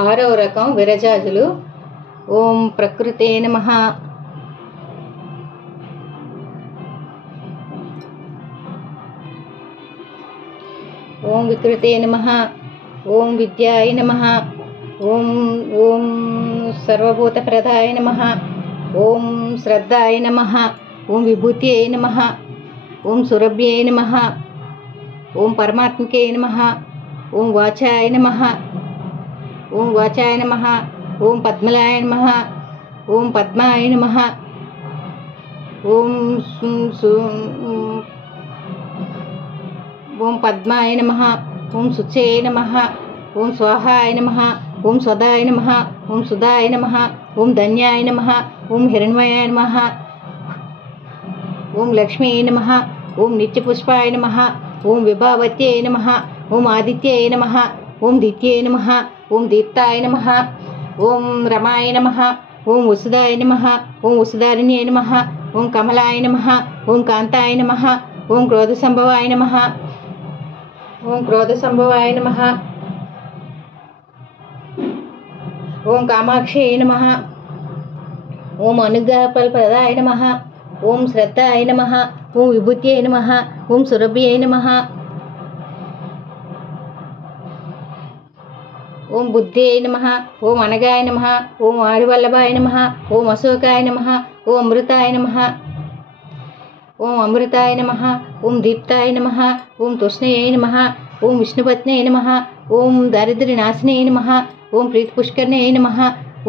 ఆరవ రకం విరజాజులు. ఓం ప్రకృతే నమః. ఓం వికృతే నమః. ఓం విద్యాయ నమః. ఓం ఓం సర్వభూతప్రదాయ నమః. ఓం శ్రద్ధాయ నమః. ఓం విభూత్యై నమః. ఓం సురభ్యై నమః. ఓం పరమాత్మకే నమః. ఓం వాచాయ నమః. ఓం వాచాయ నమః. ఓం పద్మలాయ నమః. ఓం పద్మాయ నమః. ఓం ఓం పద్మాయ నమః. ఓం శుచే నమః. ఓం స్వాహాయ నమః. ఓం స్వదాయ నమః. ఓం సుధాయ నమః. ఓం ధన్యాయ నమః. ఓం హిరణ్మయాయ నమః. ఓం లక్ష్మీయ నమః. ఓం నిత్యపుష్పాయ నమః. ఓం విభావత్యై నమః. ఓం ఆదిత్యై నమః. ఓం దిత్యై నమః. ఓం దీప్తాయ నమః. ఓం రమాయ నమః. ఓం వసుదాయ నమః. ఓం వసుధారిణ్యై నమః. ఓం కమలాయ నమః. ఓం కాంతాయ నమః. ఓం క్రోధ సంభవాయ నమః. ఓం క్రోధ సంభవాయ నమః. ఓం కామాక్షయ నమః. ఓం అనుగ్రహఫలప్రదాయ నమః. ఓం శ్రద్ధాయ నమః. ఓం విభూత్యై నమః. ఓం సురభ్యై నమః. ఓం బుద్ధ్యై నమః. ఓం అనగాయ నమః. ఓం ఆదివల్లభాయ నమః. ఓం అశోకాయ నమః. ఓం అమృతాయ నమః. ఓం అమృతాయ నమః. ఓం దీప్తాయ నమః. ఓం తృష్ణయై నమః. ఓం విష్ణుపత్న్యై నమః. ఓం దారిద్ర్యనాశిన్యై నమః. ఓం ప్రీతిపుష్కరిణ్యై నమః.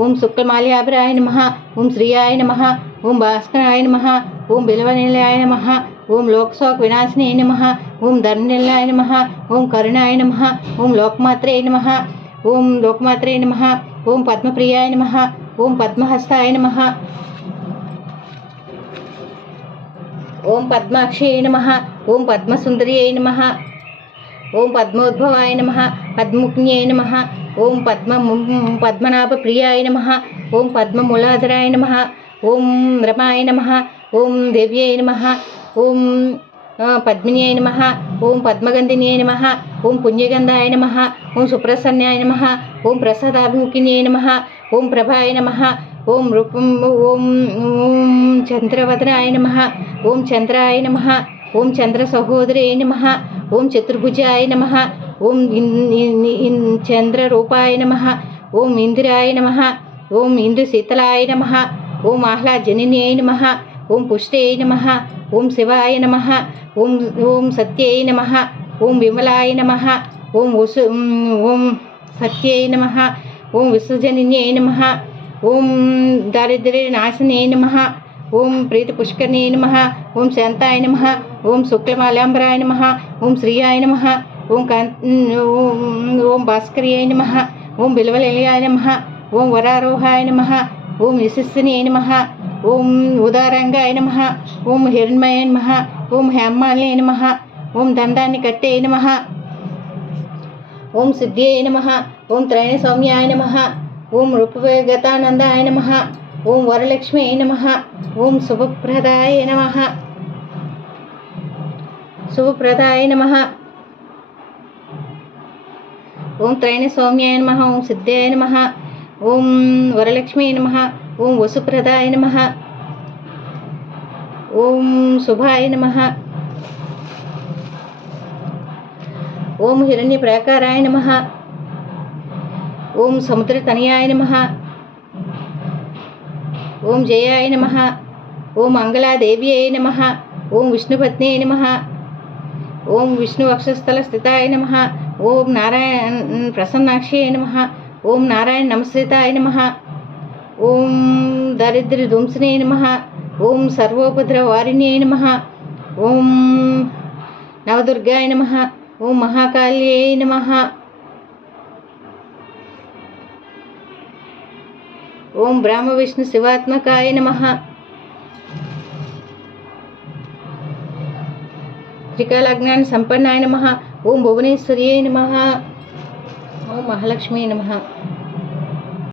ఓం శుక్లమాల్యాభరాయ నమః. ఓం శ్రీయాయ నమః. ఓం భాస్కరాయ నమః. ఓం బిలవనిలయాయ నమః. ఓం లోకశోక వినాశిన్యై నమః. ఓం ధర్మనిలయాయ నమః. ఓం కరుణాయ నమః. ఓం లోకమాత్రే నమః. ఓం లోకమాత్రే నమః. ఓం పద్మప్రియాయ నమః. ఓం పద్మహస్తాయ నమః. ఓం పద్మాక్షయ నమః. ఓం పద్మసుందర్యై నమః. ఓం పద్మోద్భవాయ నమః. పద్మముఖ్యై నమః. ఓం పద్మనాభప్రియాయ నమః. ఓం పద్మమూలాధరాయ నమః. ఓం రమాయ నమః. ఓం దేవ్యై నమః. ఓం పద్మిన్యై నమః. ఓం పద్మగంధిన్యై నమః. ఓం పుణ్యగంధాయ నమః. ఓం సుప్రసన్యాయ నమః. ఓం ప్రసాదాభిముఖిన్యై నమః. ఓం ప్రభాయ నమః. ఓం రూపం ఓం ఓం చంద్రవదనాయ నమః. ఓం చంద్రాయ నమః. ఓం చంద్ర సహోదరే నమః. ఓం చతుర్భుజాయ నమః. ఓం చంద్రరూపాయ నమః. ఓం ఇందిరాయ నమః. ఓం ఇందుశీతలాయ నమః. ఓం ఆహ్లాదజనన్యై నమః. ఓం పుష్టే నమః. ఓం శివాయ నమః. ఓం ఓం సత్యై నమః. ఓం విమలాయ నమః. ఓం ఓం సత్యై నమః. ఓం విశ్వజనన్యై నమః. ఓం దారిద్ర్యనాశిన్యై నమః. ఓం ప్రీతిపుష్కరిణ్యై నమః. ఓం శాంతాయ నమః. ఓం శుక్లమాల్యాంబరాయ నమః. ఓం శ్రీయాయ నమః. ఓం భాస్కర్యాయ నమః. ఓం బిలవనిలయాయ నమః. ఓం వరారోహాయ నమః. ఓం యశస్విన్యై నమః. ఓం ఉదారంగాయ నమః. ఓం హిరణ్మయాయ నమః. ఓం హేమాల్యాయ నమః. ఓం దండాన్ని కట్టే నమః. ఓం సిద్ధ్యై నమః. ఓం త్రైణ సౌమ్యాయ నమః. ఓం రూపగతానందాయ నమః. ఓం వరలక్ష్మ్యై నమః. ఓం శుభప్రదాయ నమః. శుభప్రదాయ నమః. ఓం త్రైణ సౌమ్యాయ నమః. ఓం సిద్ధ్యాయ నమః. ఓం వరలక్ష్మ్యై నమః. ఓం వసుప్రదాయ నమః. ఓం శుభాయ నమః. ఓం హిరణ్యప్రాకారాయ నమః. ఓం సముద్రతనయాయ నమః. ఓం జయాయ నమః. ఓం మంగళాదేవ్యై నమః. ఓం విష్ణుపత్న్యై నమః. ఓం విష్ణు వక్షస్థల స్థితాయ నమః. ఓం నారాయణ ప్రసన్నాక్షయ నమః. ఓం నారాయణ నమస్కృతాయ నమః. ఓం దారిద్ర్యధ్వంసినే నమః. ఓం సర్వోపద్రవారిణ్యై నమః. ఓం నవదుర్గాయ నమః. ఓం మహాకాళ్యై నమః. ఓం బ్రహ్మ విష్ణు శివాత్మకాయ నమః. త్రికాలజ్ఞాన సంపన్నాయ నమః. ఓం భువనేశ్వర్యై నమః. ఓం మహాలక్ష్మీ నమః.